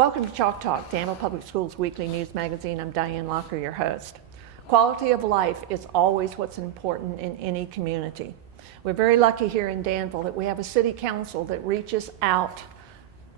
Welcome to Chalk Talk, Danville Public Schools weekly news magazine. I'm Diane Locker, your host. Quality of life is always what's important in any community. We're very lucky here in Danville that we have a city council that reaches out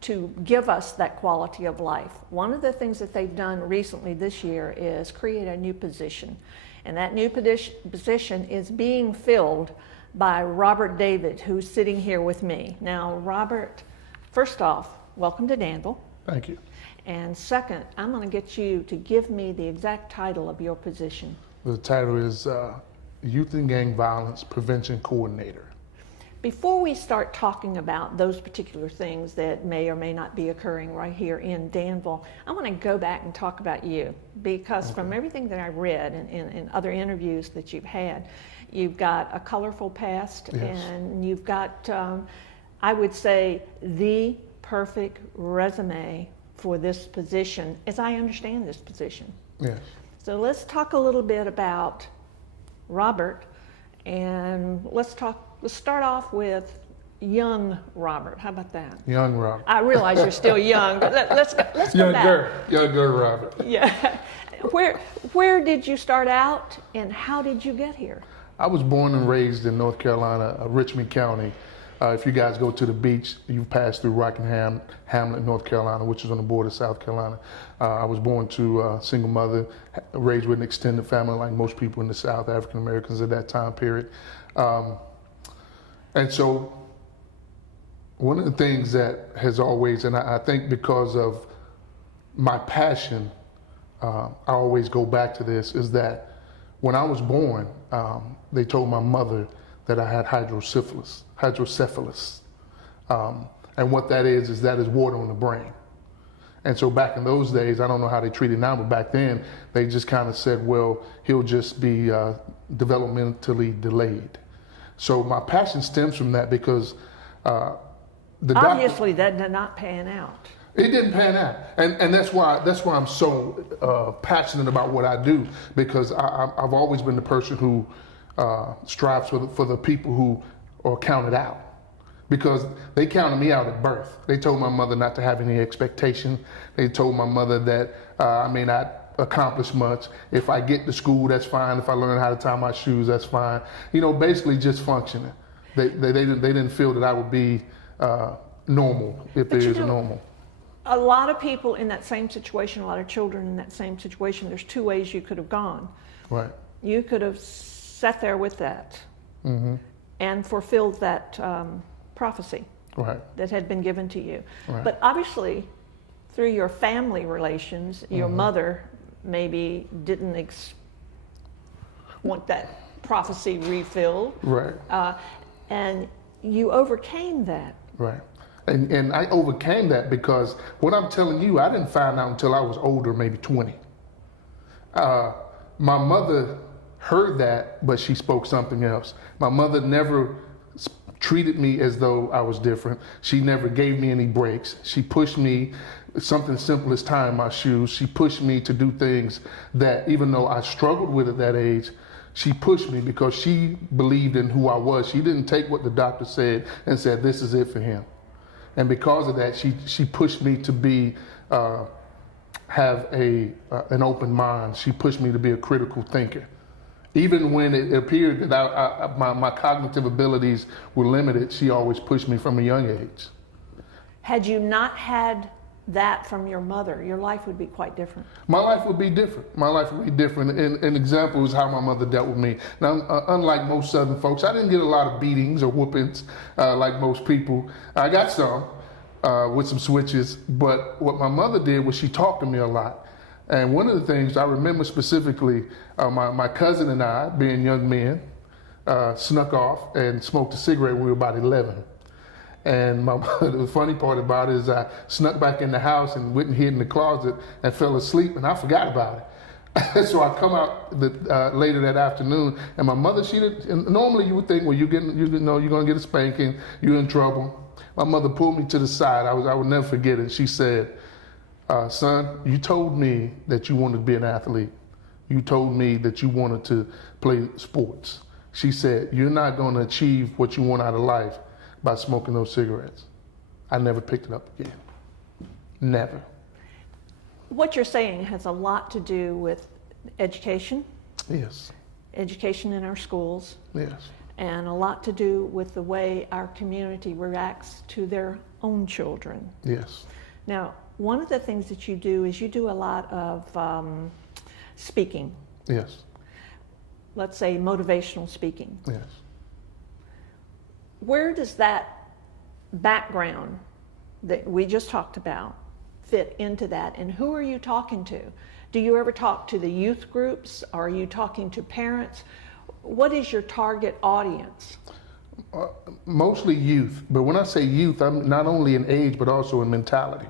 to give us that quality of life. One of the things that they've done recently this year is create a new position. And that new position is being filled by Robert David, who's sitting here with me. Now, Robert, first off, welcome to Danville. Thank you. And second, I'm going to get you to give me the exact title of your position. The title is Youth and Gang Violence Prevention Coordinator. Before we start talking about those particular things that may or may not be occurring right here in Danville, I want to go back and talk about you, because from everything that I read in other interviews that you've had, you've got a colorful past. Yes. And you've got, I would say, the perfect resume for this position, as I understand this position. Yes. So let's talk a little bit about Robert, and let's start off with young Robert. How about that? Young Robert. I realize you're still young, but let's go back. Younger Robert. Yeah. Where did you start out, and how did you get here? I was born and raised in North Carolina, Richmond County. If you guys go to the beach, you pass through Rockingham, Hamlet, North Carolina, which is on the border of South Carolina. I was born to a single mother, raised with an extended family like most people in the South, African Americans at that time period. And so one of the things that has always, and I think because of my passion, I always go back to this, is that when I was born, they told my mother that I had hydrocephalus. And what that is that is water on the brain. And so back in those days, I don't know how they treat it now, but back then they just kind of said, well, he'll just be developmentally delayed. So my passion stems from that, because Obviously that did not pan out. It didn't pan out, and that's why I'm so passionate about what I do, because I've always been the person who strives for the people who are counted out, because they counted me out at birth. They told my mother not to have any expectation. They told my mother that I may not accomplish much. If I get to school, that's fine. If I learn how to tie my shoes, that's fine. You know, basically just functioning. They didn't feel that I would be normal, if there is a normal. A lot of people in that same situation, a lot of children in that same situation, there's two ways you could have gone. Right. You could have sat there with that and fulfilled that prophecy that had been given to you. Right. But obviously, through your family relations, your mother maybe didn't want that prophecy refilled. Right. And you overcame that. Right. And I overcame that because what I'm telling you, I didn't find out until I was older, maybe 20. My mother heard that, but she spoke something else. My mother never treated me as though I was different. She never gave me any breaks. She pushed me, something simple as tying my shoes. She pushed me to do things that, even though I struggled with at that age, she pushed me because she believed in who I was. She didn't take what the doctor said and said, this is it for him. And because of that, she pushed me to be, have an open mind. She pushed me to be a critical thinker. Even when it appeared that my cognitive abilities were limited, she always pushed me from a young age. Had you not had that from your mother, your life would be quite different. My life would be different. My life would be different. An example is how my mother dealt with me. Now, unlike most Southern folks, I didn't get a lot of beatings or whoopings like most people. I got some with some switches, but what my mother did was she talked to me a lot. And one of the things I remember specifically, my cousin and I, being young men, snuck off and smoked a cigarette when we were about 11. And the funny part about it is I snuck back in the house and went and hid in the closet and fell asleep, and I forgot about it. So I come out later that afternoon, and my mother, normally you would think, well, you're going to get a spanking, you're in trouble. My mother pulled me to the side. I would never forget it. She said, son, you told me that you wanted to be an athlete. You told me that you wanted to play sports. She said, you're not going to achieve what you want out of life by smoking those cigarettes. I never picked it up again. Never. What you're saying has a lot to do with education, Yes. education in our schools, Yes. and a lot to do with the way our community reacts to their own children. Yes. Now, one of the things that you do is you do a lot of speaking, Yes. let's say motivational speaking. Yes. Where does that background that we just talked about fit into that, and who are you talking to? Do you ever talk to the youth groups? Are you talking to parents? What is your target audience? Mostly youth, but when I say youth, I'm not only in age but also in mentality,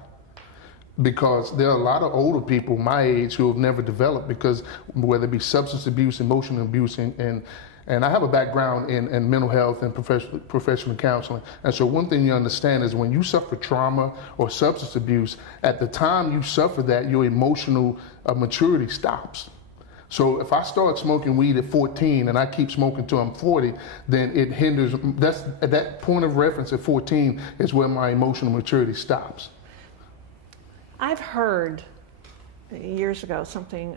because there are a lot of older people my age who have never developed, because whether it be substance abuse, emotional abuse, and I have a background in mental health and professional counseling. And so one thing you understand is when you suffer trauma or substance abuse, at the time you suffer that, your emotional maturity stops. So if I start smoking weed at 14 and I keep smoking till I'm 40, then it hinders, that's at that point of reference at 14 is where my emotional maturity stops. I've heard years ago something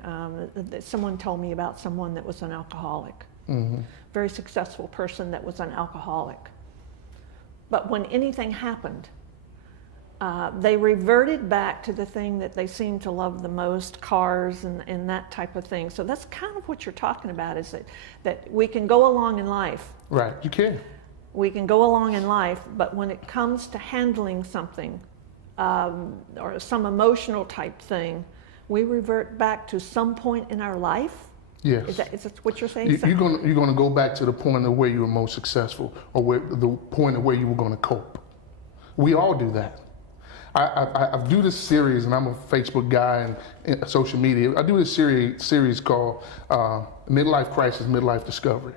that someone told me about someone that was an alcoholic. Mm-hmm. Very successful person that was an alcoholic. But when anything happened, they reverted back to the thing that they seemed to love the most, cars and that type of thing. So that's kind of what you're talking about, is that we can go along in life. Right, you can. We can go along in life, but when it comes to handling something or some emotional type thing, we revert back to some point in our life. Yes. Is that what you're saying? You're going to go back to the point of where you were most successful, or the point of where you were going to cope. We all do that. I do this series, and I'm a Facebook guy and social media. I do this series called Midlife Crisis, Midlife Discovery.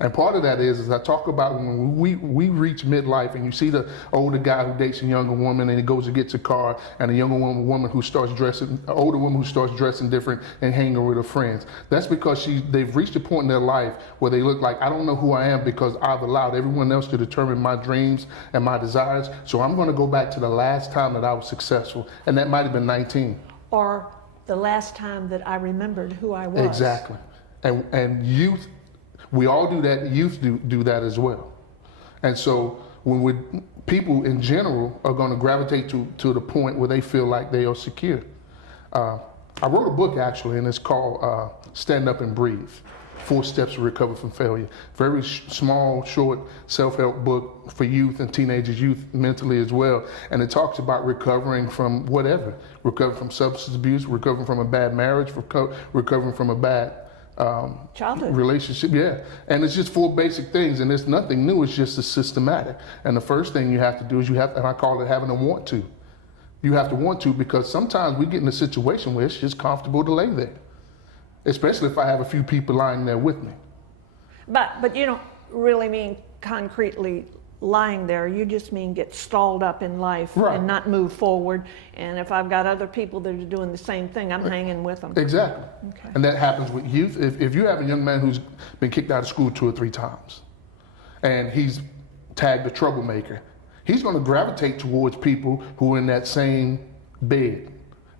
And part of that is I talk about when we reach midlife and you see the older guy who dates a younger woman and he goes and gets a car, and a younger woman who starts dressing, an older woman who starts dressing different and hanging with her friends. That's because they've reached a point in their life where they look like, I don't know who I am because I've allowed everyone else to determine my dreams and my desires. So I'm going to go back to the last time that I was successful. And that might have been 19. Or the last time that I remembered who I was. Exactly. And youth, we all do that. Youth do that as well. And so when people in general are going to gravitate to the point where they feel like they are secure. I wrote a book actually, and it's called Stand Up and Breathe, 4 Steps to Recover from Failure. Very small, short self-help book for youth and teenagers, youth mentally as well. And it talks about recovering from whatever. Recovering from substance abuse, recovering from a bad marriage, recovering from a bad childhood relationship, yeah. And it's just 4 basic things, and it's nothing new. It's just systematic. And the first thing you have to do is and I call it having a want to. You have to want to, because sometimes we get in a situation where it's just comfortable to lay there, especially if I have a few people lying there with me. But you don't really mean concretely lying there. You just mean get stalled up in life, right, and not move forward. And if I've got other people that are doing the same thing, I'm hanging with them. Exactly. Okay. And that happens with youth. If you have a young man who's been kicked out of school 2 or 3 times, and he's tagged a troublemaker, he's going to gravitate towards people who are in that same bed,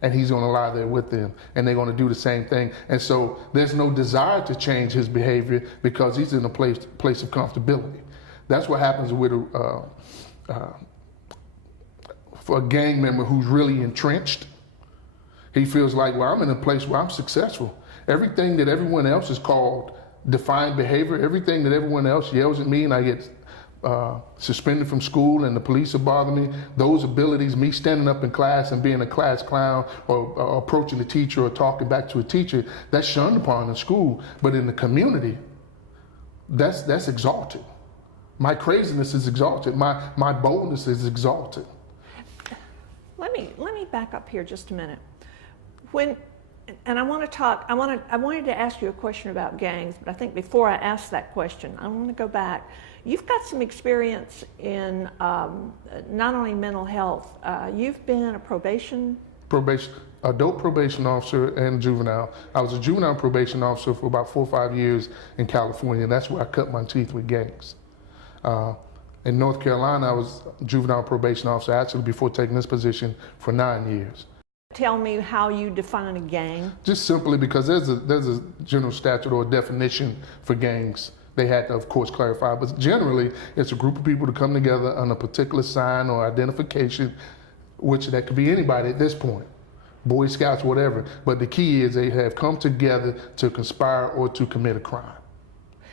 and he's going to lie there with them, and they're going to do the same thing. And so there's no desire to change his behavior because he's in a place of comfortability. That's what happens with for a gang member who's really entrenched. He feels like, well, I'm in a place where I'm successful. Everything that everyone else is called defined behavior, everything that everyone else yells at me and I get suspended from school and the police are bothering me, those abilities, me standing up in class and being a class clown or approaching the teacher or talking back to a teacher, that's shunned upon in school. But in the community, that's exalted. My craziness is exalted. My boldness is exalted. Let me back up here just a minute. I wanted to ask you a question about gangs, but I think before I ask that question, I want to go back. You've got some experience in not only mental health. You've been a adult probation officer and juvenile. I was a juvenile probation officer for about 4 or 5 years in California, and that's where I cut my teeth with gangs. In North Carolina, I was juvenile probation officer actually before taking this position for 9 years. Tell me how you define a gang. Just simply because there's a general statute or definition for gangs. They had to, of course, clarify, but generally, it's a group of people to come together on a particular sign or identification, which that could be anybody at this point, Boy Scouts, whatever. But the key is they have come together to conspire or to commit a crime.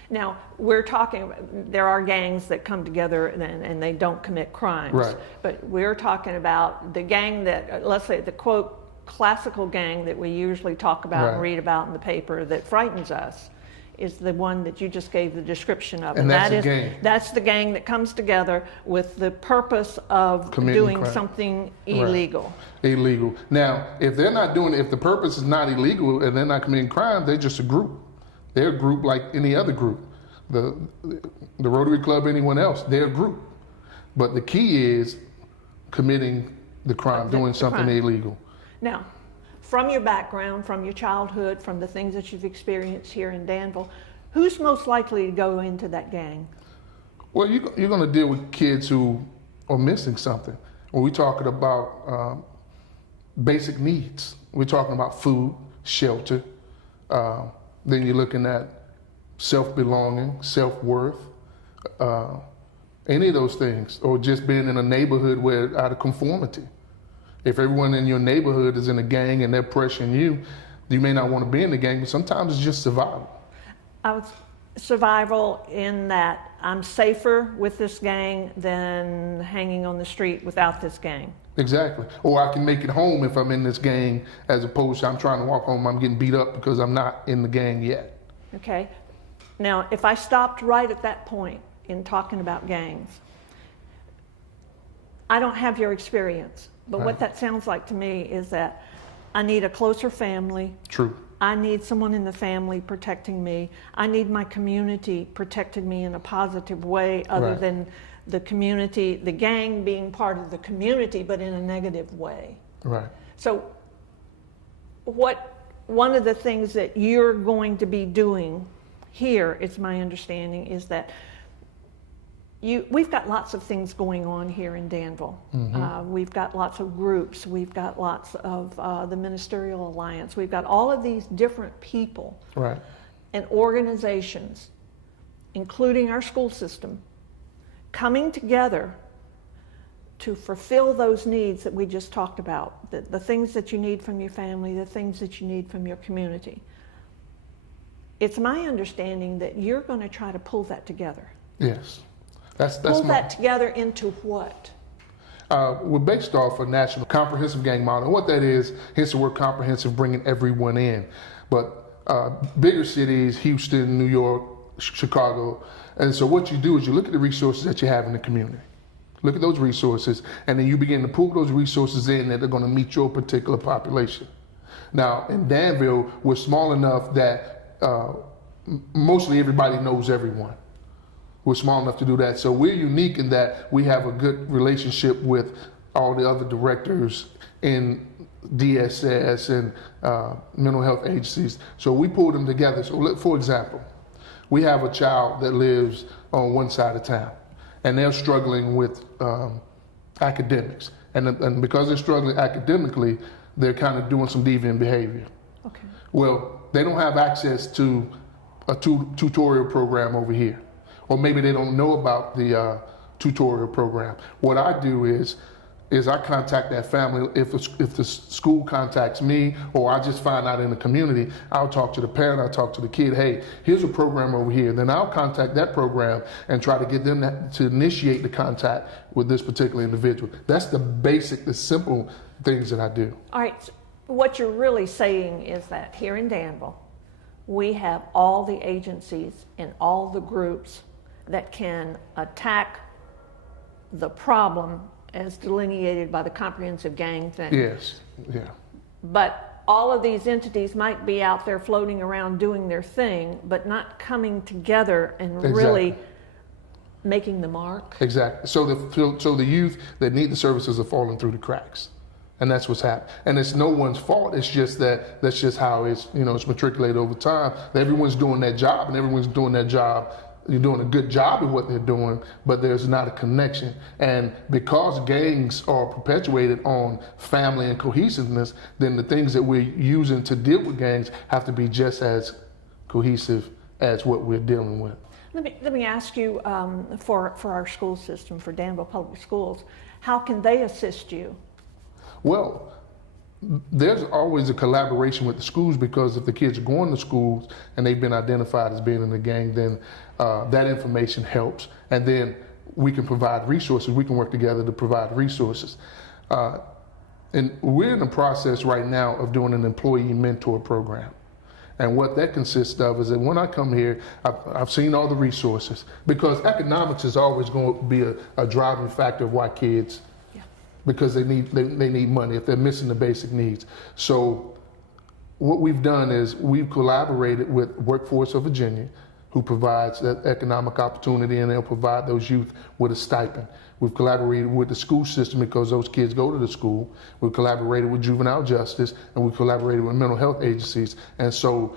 Now, we're talking, there are gangs that come together and they don't commit crimes. Right. But we're talking about the gang that, let's say the quote, classical gang that we usually talk about and read about in the paper that frightens us is the one that you just gave the description of. And that's the gang. That's the gang that comes together with the purpose of doing something illegal. Right. Illegal. Now, if they're not doing it, if the purpose is not illegal and they're not committing crime, they're just a group. They're a group like any other group. The Rotary Club, anyone else, they're a group. But the key is committing the crime, doing something illegal. Now, from your background, from your childhood, from the things that you've experienced here in Danville, who's most likely to go into that gang? Well, you're going to deal with kids who are missing something. When we're talking about basic needs, we're talking about food, shelter, then you're looking at self-belonging, self-worth, any of those things, or just being in a neighborhood where out of conformity. If everyone in your neighborhood is in a gang and they're pressuring you, you may not want to be in the gang, but sometimes it's just survival. Survival in that I'm safer with this gang than hanging on the street without this gang. Exactly. Or I can make it home if I'm in this gang, as opposed to I'm trying to walk home, I'm getting beat up because I'm not in the gang yet. Okay. Now, if I stopped right at that point in talking about gangs, I don't have your experience, but what that sounds like to me is that I need a closer family. True. I need someone in the family protecting me. I need my community protecting me in a positive way other than the community, the gang being part of the community, but in a negative way. Right. So one of the things that you're going to be doing here, it's my understanding, is that we've got lots of things going on here in Danville. Mm-hmm. We've got lots of groups. We've got lots of the Ministerial Alliance. We've got all of these different people and organizations, including our school system, coming together to fulfill those needs that we just talked about, the things that you need from your family, the things that you need from your community. It's my understanding that you're going to try to pull that together. Yes. That's pull that together into what? We're based off a national comprehensive gang model. And what that is, hence the word comprehensive, bringing everyone in. But bigger cities, Houston, New York, Chicago. And so what you do is you look at the resources that you have in the community. Look at those resources, and then you begin to pull those resources in that are going to meet your particular population. Now, in Danville, we're small enough that mostly everybody knows everyone. We're small enough to do that. So we're unique in that we have a good relationship with all the other directors in DSS and mental health agencies. So we pull them together. So for example, we have a child that lives on one side of town, and they're struggling with academics. And because they're struggling academically, they're kind of doing some deviant behavior. Okay. Well, they don't have access to a tutorial program over here. Or maybe they don't know about the tutorial program. What I do is I contact that family. If the school contacts me, or I just find out in the community, I'll talk to the parent, I'll talk to the kid, hey, here's a program over here. Then I'll contact that program and try to get them to initiate the contact with this particular individual. That's the simple things that I do. All right, so what you're really saying is that here in Danville, we have all the agencies and all the groups that can attack the problem as delineated by the comprehensive gang thing. Yes, yeah. But all of these entities might be out there floating around doing their thing, but not coming together and really making the mark. Exactly. So the youth that need the services are falling through the cracks. And that's what's happened. And it's no one's fault. It's just that's just how it's matriculated over time. Everyone's doing their job, and everyone's doing their job you're doing a good job at what they're doing, but there's not a connection. And because gangs are perpetuated on family and cohesiveness, then the things that we're using to deal with gangs have to be just as cohesive as what we're dealing with. Let me ask you, for our school system, for Danville Public Schools, how can they assist you? Well, there's always a collaboration with the schools, because if the kids are going to schools and they've been identified as being in the gang, then that information helps. And then we can provide resources. We can work together to provide resources. And we're in the process right now of doing an employee mentor program. And what that consists of is that when I come here, I've seen all the resources, because economics is always going to be a driving factor of why kids, because they need money if they're missing the basic needs. So what we've done is we've collaborated with Workforce of Virginia, who provides that economic opportunity, and they'll provide those youth with a stipend. We've collaborated with the school system because those kids go to the school. We've collaborated with juvenile justice, and we've collaborated with mental health agencies. And so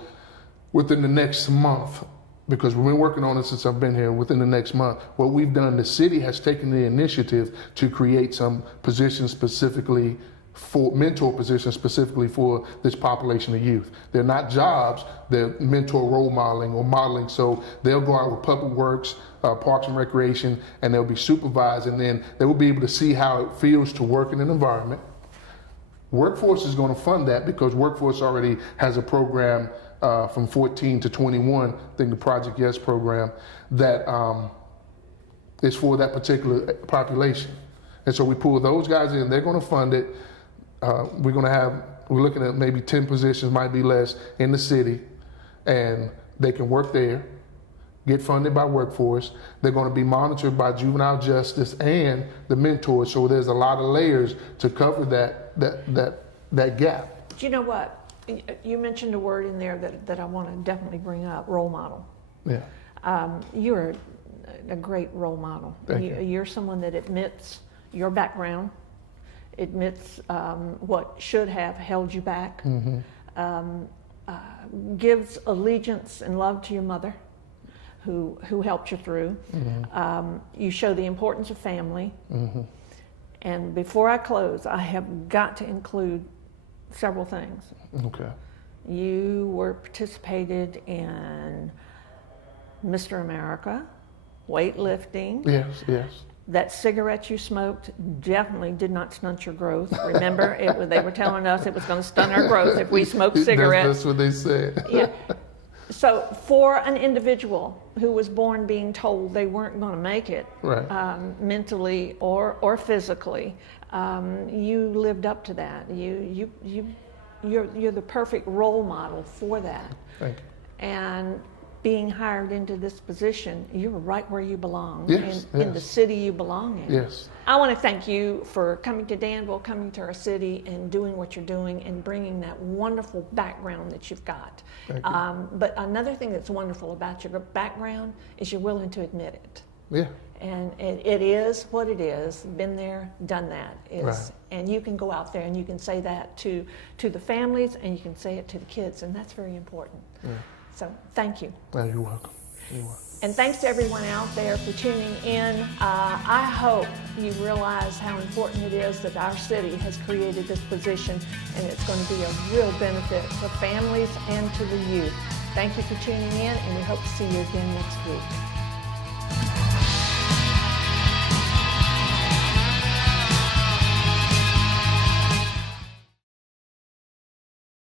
within the next month, because we've been working on it since I've been here, within the next month, what we've done, the city has taken the initiative to create some positions specifically for mentor positions specifically for this population of youth. They're not jobs, they're mentor role modeling or modeling. So they'll go out with public works, parks and recreation, and they'll be supervised, and then they will be able to see how it feels to work in an environment. Workforce is going to fund that, because Workforce already has a program from 14 to 21, I think the Project Yes program, that is for that particular population. And so we pull those guys in, they're going to fund it. We're looking at maybe 10 positions, might be less, in the city, and they can work there, get funded by Workforce. They're going to be monitored by juvenile justice and the mentors. So there's a lot of layers to cover that gap. Do you know what? You mentioned a word in there that I want to definitely bring up: role model. Yeah. You're a great role model. Thank you. You're someone that admits your background, admits what should have held you back, gives allegiance and love to your mother, who helped you through. You show the importance of family. And before I close, I have got to include several things. Okay. You participated in Mr. America, weightlifting. Yes, yes. That cigarette you smoked definitely did not stunt your growth. Remember, they were telling us it was going to stunt our growth if we smoked cigarettes. That's what they said. Yeah. So for an individual who was born being told they weren't going to make it, Right. Mentally or physically, you lived up to that. You're the perfect role model for that. Thank you. And being hired into this position, you're right where you belong. Yes, in the city you belong in. Yes. I want to thank you for coming to Danville, coming to our city, and doing what you're doing, and bringing that wonderful background that you've got. Thank you. But another thing that's wonderful about your background is you're willing to admit it. Yeah. And it is what it is. Been there, done that. Right. And you can go out there and you can say that to the families, and you can say it to the kids, and that's very important. Yeah. So thank you. No, you're welcome. You're welcome. And thanks to everyone out there for tuning in. I hope you realize how important it is that our city has created this position, and it's going to be a real benefit to families and to the youth. Thank you for tuning in, and we hope to see you again next week.